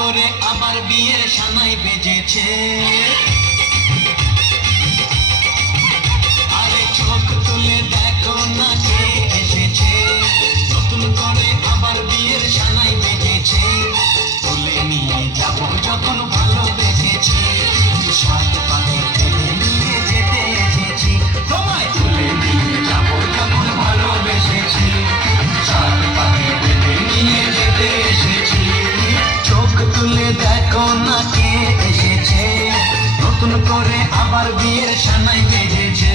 করে আবার বিয়ের সানাই বেজেছে। আরে চোখ তুলে দেখো না কে এসেছে, নতুন করে আবার বিয়ের সানাই বেজেছে। তুলে নিয়ে যাবো যখন ভালোবেসেছি, সাত পাকে টেনে নিয়ে যেতে এসেছি। তোমায় তুলে নিয়ে যাবো যখন ভালোবেসেছি, সাত পাকে টেনে নিয়ে যেতে এসেছি। চোখ তুলে দেখো না কে এসেছে, নতুন করে আবার বিয়ের সানাই বেজেছে।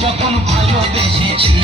যখন ভালোবেসেছি,